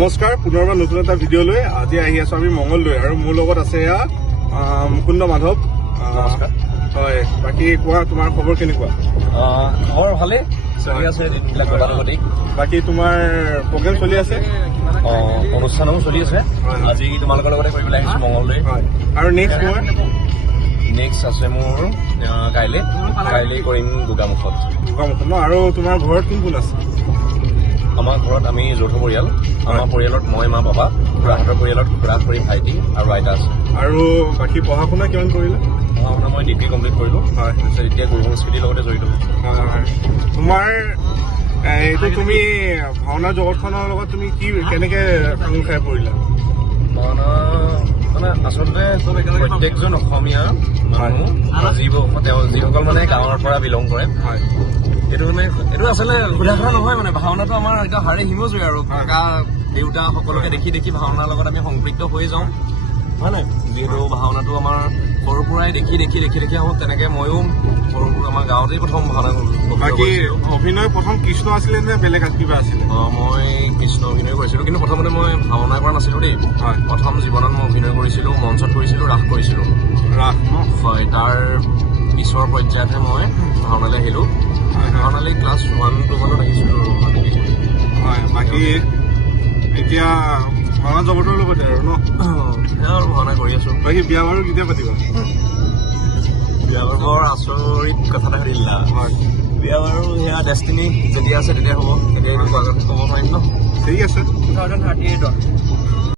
নমস্কাৰ পুনৰবাৰ নতুন এটা ভিডিঅ' লৈ আজি আহি আছো আমি মংগলদৈ আৰু মোৰ লগত আছে এয়া মুকুন্দ মাধৱ। নমস্কাৰ। হয়, বাকী কোৱা তোমাৰ খবৰ কেনেকুৱা? খবৰ ভালেই চলি আছে, দিনবিলাক গতানুগতিক। বাকী তোমাৰ প্ৰগ্ৰেম চলি আছে? অনুষ্ঠানো চলি আছে। আজি তোমালোকৰ লগতে কৰিবলৈ আহিছো মংগলদৈ। হয়, আৰু নেক্সট আছে মোৰ কাইলৈ কৰিম গোগামুখত ন? আৰু তোমাৰ ঘৰত কোন কোন আছে? আমাৰ ঘৰত আমি যৌথ পৰিয়াল। আমাৰ পৰিয়ালত মই, মা, পাপা, খুৰাহঁতৰ পৰিয়ালত খুৰা, খুৰী, ভাইটি আৰু আইতা আছে। আৰু বাকী পঢ়া শুনা কিমান কৰিলা? পঢ়া শুনা মই ডিগ্ৰী কমপ্লিট কৰিলোঁ। হয়, তাৰপিছত এতিয়া গুৰু সংস্কৃতিৰ লগতে জড়িত। তোমাৰ এইটো তুমি ভাওনা জগতখনৰ লগত তুমি কেনেকে খাঙ খাই পৰিলা? ভাওনা মানে আচলতে প্ৰত্যেকজন অসমীয়া মানুহ যিসকল মানে গাঁৱৰ পৰা বিলং কৰে, এইটো আচলতে সুধা কথা নহয়। মানে ভাওনাটো আমাৰ এতিয়া হাড়ে হিমজুৱে আৰু ককা দেউতা সকলোকে দেখি ভাওনাৰ লগত আমি সম্পৃক্ত হৈ যাওঁ, হয় নাই? যিহেতু ভাওনাটো আমাৰ সৰুৰ পৰাই দেখি আহোঁ, তেনেকে ময়ো আমাৰ গাঁৱতেই প্ৰথম ভাওনা বাকী অভিনয় প্ৰথম কৃষ্ণ আছিলে নে বেলেগ কিবা আছিলে? মই কৃষ্ণ অভিনয় কৰিছিলোঁ, কিন্তু প্ৰথমতে মই ভাওনা কৰা নাছিলোঁ দেই। প্ৰথম জীৱনত মই অভিনয় কৰিছিলোঁ, মঞ্চত কৰিছিলোঁ, ৰাস কৰিছিলোঁ। ৰাস ন? হয়, তাৰ পিছৰ পৰ্যায়তহে মই ভাওনালৈ আহিলোঁ। ভাওনালৈ ক্লাছ 1-2 মানত আহিছিলোঁ। হয়, বাকী এতিয়া ভাওনা জগতৰ লগতে আৰু ন? সেয়া আৰু ভাওনা কৰি আছোঁ। বাকী বিয়া বাৰু কেতিয়া পাতিবা? বিয়া বাৰু বৰ আচৰিত কথা এটা সুধিলা। বিয়া বাৰু সেয়া ডেষ্টিনি যেতিয়া আছে তেতিয়া হ'ব, তেতিয়া ক'ব পাৰিম ন? ঠিক আছে। 2038